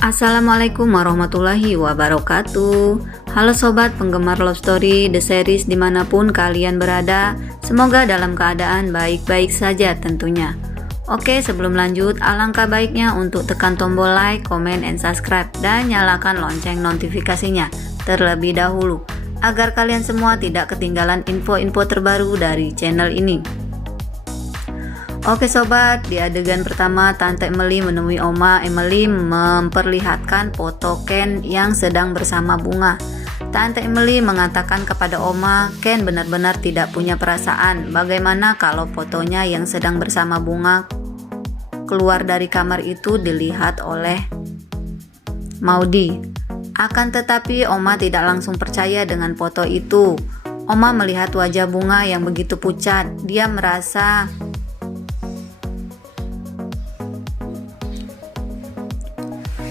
Assalamualaikum warahmatullahi wabarakatuh. Halo sobat penggemar love story The Series dimanapun kalian berada, semoga dalam keadaan baik-baik saja tentunya. Oke, sebelum lanjut, alangkah baiknya untuk tekan tombol like, comment, and subscribe, dan nyalakan lonceng notifikasinya terlebih dahulu, agar kalian semua tidak ketinggalan info-info terbaru dari channel ini. Oke sobat, di adegan pertama Tante Emily menemui Oma. Emily memperlihatkan foto Ken yang sedang bersama Bunga. Tante Emily mengatakan kepada Oma, Ken benar-benar tidak punya perasaan. Bagaimana kalau fotonya yang sedang bersama Bunga keluar dari kamar itu dilihat oleh Maudy? Akan tetapi Oma tidak langsung percaya dengan foto itu. Oma melihat wajah Bunga yang begitu pucat. Dia merasa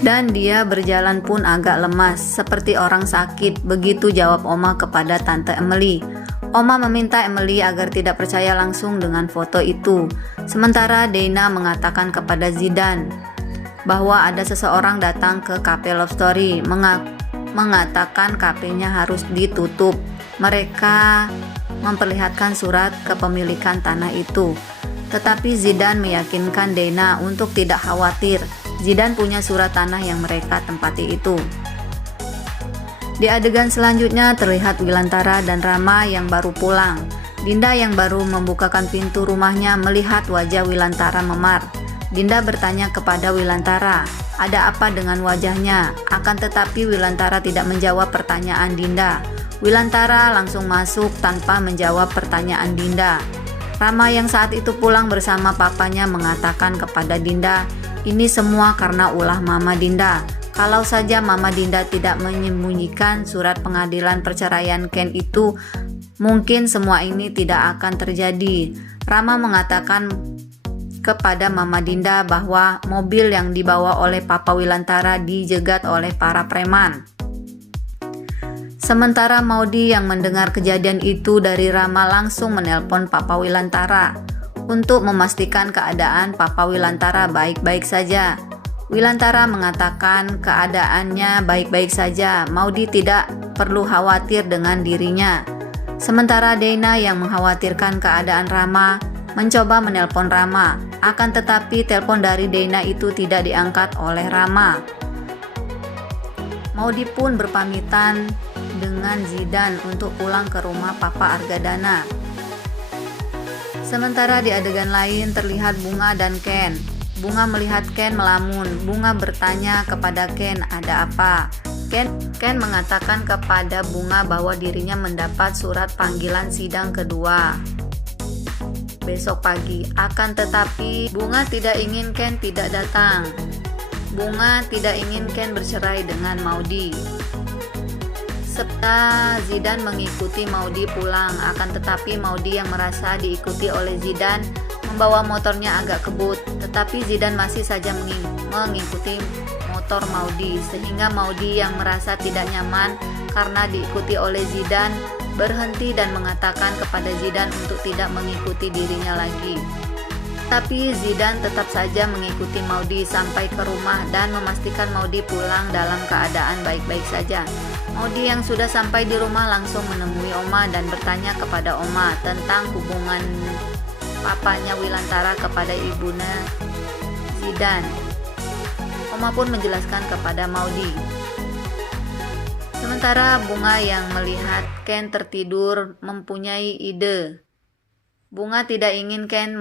dan dia berjalan pun agak lemas, seperti orang sakit. Begitu jawab Oma kepada Tante Emily. Oma meminta Emily agar tidak percaya langsung dengan foto itu. Sementara Dana mengatakan kepada Zidane bahwa ada seseorang datang ke cafe Love Story, mengatakan kafenya harus ditutup. Mereka memperlihatkan surat kepemilikan tanah itu. Tetapi Zidane meyakinkan Dana untuk tidak khawatir. Zidane punya surat tanah yang mereka tempati itu. Di adegan selanjutnya terlihat Wilantara dan Rama yang baru pulang. Dinda yang baru membukakan pintu rumahnya melihat wajah Wilantara memar. Dinda bertanya kepada Wilantara, ada apa dengan wajahnya? Akan tetapi Wilantara tidak menjawab pertanyaan Dinda. Wilantara langsung masuk tanpa menjawab pertanyaan Dinda. Rama yang saat itu pulang bersama papanya mengatakan kepada Dinda, ini semua karena ulah Mama Dinda. Kalau saja Mama Dinda tidak menyembunyikan surat pengadilan perceraian Ken itu, mungkin semua ini tidak akan terjadi. Rama mengatakan kepada Mama Dinda bahwa mobil yang dibawa oleh Papa Wilantara dijegat oleh para preman. Sementara Maudy yang mendengar kejadian itu dari Rama langsung menelpon Papa Wilantara untuk memastikan keadaan Papa Wilantara baik-baik saja. Wilantara mengatakan keadaannya baik-baik saja. Maudy tidak perlu khawatir dengan dirinya. Sementara Dana yang mengkhawatirkan keadaan Rama mencoba menelpon Rama. Akan tetapi telepon dari Dana itu tidak diangkat oleh Rama. Maudy pun berpamitan dengan Zidane untuk pulang ke rumah Papa Argadana. Sementara di adegan lain terlihat Bunga dan Ken. Bunga melihat Ken melamun. Bunga bertanya kepada Ken, ada apa? Ken mengatakan kepada Bunga bahwa dirinya mendapat surat panggilan sidang kedua besok pagi. Akan tetapi Bunga tidak ingin Ken tidak datang. Bunga tidak ingin Ken bercerai dengan Maudy. Serta Zidane mengikuti Maudy pulang. Akan tetapi Maudy yang merasa diikuti oleh Zidane membawa motornya agak kebut. Tetapi Zidane masih saja mengikuti motor Maudy, sehingga Maudy yang merasa tidak nyaman karena diikuti oleh Zidane berhenti dan mengatakan kepada Zidane untuk tidak mengikuti dirinya lagi. Tapi Zidane tetap saja mengikuti Maudy sampai ke rumah dan memastikan Maudy pulang dalam keadaan baik-baik saja. Maudy yang sudah sampai di rumah langsung menemui Oma dan bertanya kepada Oma tentang hubungan papanya Wilantara kepada ibunya Zidane. Oma pun menjelaskan kepada Maudy. Sementara Bunga yang melihat Ken tertidur mempunyai ide. Bunga tidak ingin Ken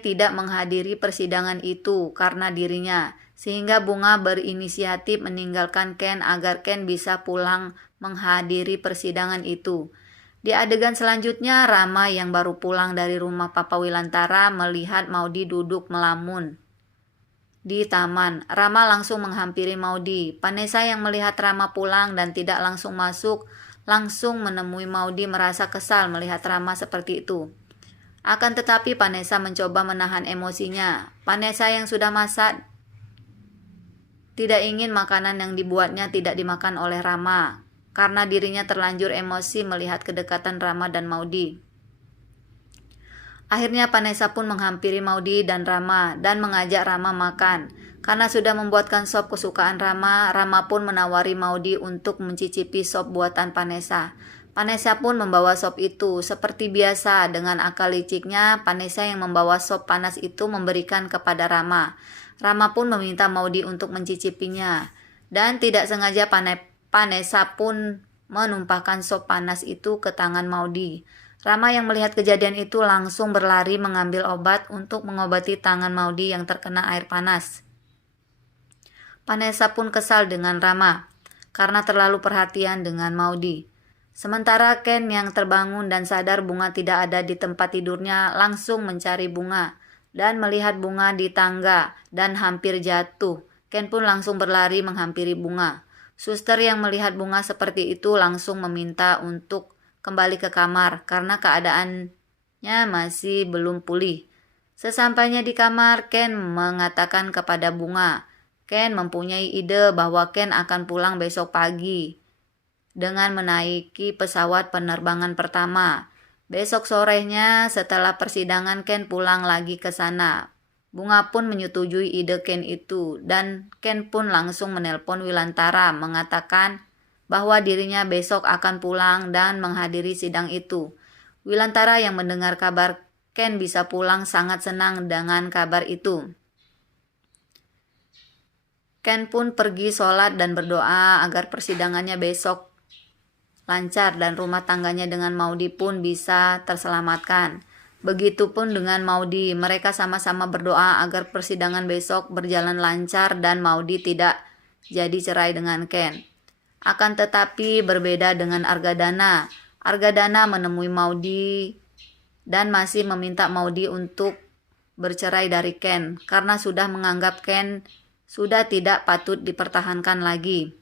tidak menghadiri persidangan itu karena dirinya, sehingga Bunga berinisiatif meninggalkan Ken agar Ken bisa pulang menghadiri persidangan itu. Di adegan selanjutnya, Rama yang baru pulang dari rumah Papa Wilantara melihat Maudy duduk melamun di taman. Rama langsung menghampiri Maudy. Vanessa yang melihat Rama pulang dan tidak langsung masuk, langsung menemui Maudy merasa kesal melihat Rama seperti itu. Akan tetapi Vanessa mencoba menahan emosinya. Vanessa yang sudah masak tidak ingin makanan yang dibuatnya tidak dimakan oleh Rama. karena dirinya terlanjur emosi melihat kedekatan Rama dan Maudi. Akhirnya Vanessa pun menghampiri Maudi dan Rama dan mengajak Rama makan. Karena sudah membuatkan sop kesukaan Rama, Rama pun menawari Maudi untuk mencicipi sop buatan Vanessa. Vanessa pun membawa sop itu. Seperti biasa, dengan akal liciknya, Vanessa yang membawa sop panas itu memberikan kepada Rama. Rama pun meminta Maudi untuk mencicipinya. Dan tidak sengaja Vanessa pun menumpahkan sop panas itu ke tangan Maudi. Rama yang melihat kejadian itu langsung berlari mengambil obat untuk mengobati tangan Maudi yang terkena air panas. Vanessa pun kesal dengan Rama karena terlalu perhatian dengan Maudi. Sementara Ken yang terbangun dan sadar Bunga tidak ada di tempat tidurnya langsung mencari Bunga dan melihat Bunga di tangga dan hampir jatuh. Ken pun langsung berlari menghampiri Bunga. Suster yang melihat Bunga seperti itu langsung meminta untuk kembali ke kamar karena keadaannya masih belum pulih. Sesampainya di kamar, Ken mengatakan kepada Bunga, Ken mempunyai ide bahwa Ken akan pulang besok pagi dengan menaiki pesawat penerbangan pertama. Besok sorenya setelah persidangan Ken pulang lagi ke sana. Bunga pun menyetujui ide Ken itu dan Ken pun langsung menelpon Wilantara mengatakan bahwa dirinya besok akan pulang dan menghadiri sidang itu. Wilantara yang mendengar kabar Ken bisa pulang sangat senang dengan kabar itu. Ken pun pergi sholat dan berdoa agar persidangannya besok lancar dan rumah tangganya dengan Maudi pun bisa terselamatkan. Begitupun dengan Maudi, mereka sama-sama berdoa agar persidangan besok berjalan lancar dan Maudi tidak jadi cerai dengan Ken. Akan tetapi berbeda dengan Argadana. Argadana menemui Maudi dan masih meminta Maudi untuk bercerai dari Ken karena sudah menganggap Ken sudah tidak patut dipertahankan lagi.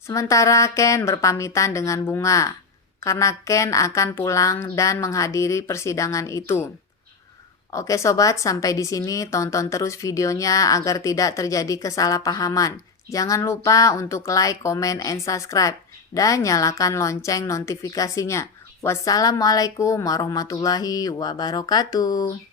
Sementara Ken berpamitan dengan Bunga karena Ken akan pulang dan menghadiri persidangan itu. Oke sobat, sampai di sini tonton terus videonya agar tidak terjadi kesalahpahaman. Jangan lupa untuk like, comment, and subscribe dan nyalakan lonceng notifikasinya. Wassalamualaikum warahmatullahi wabarakatuh.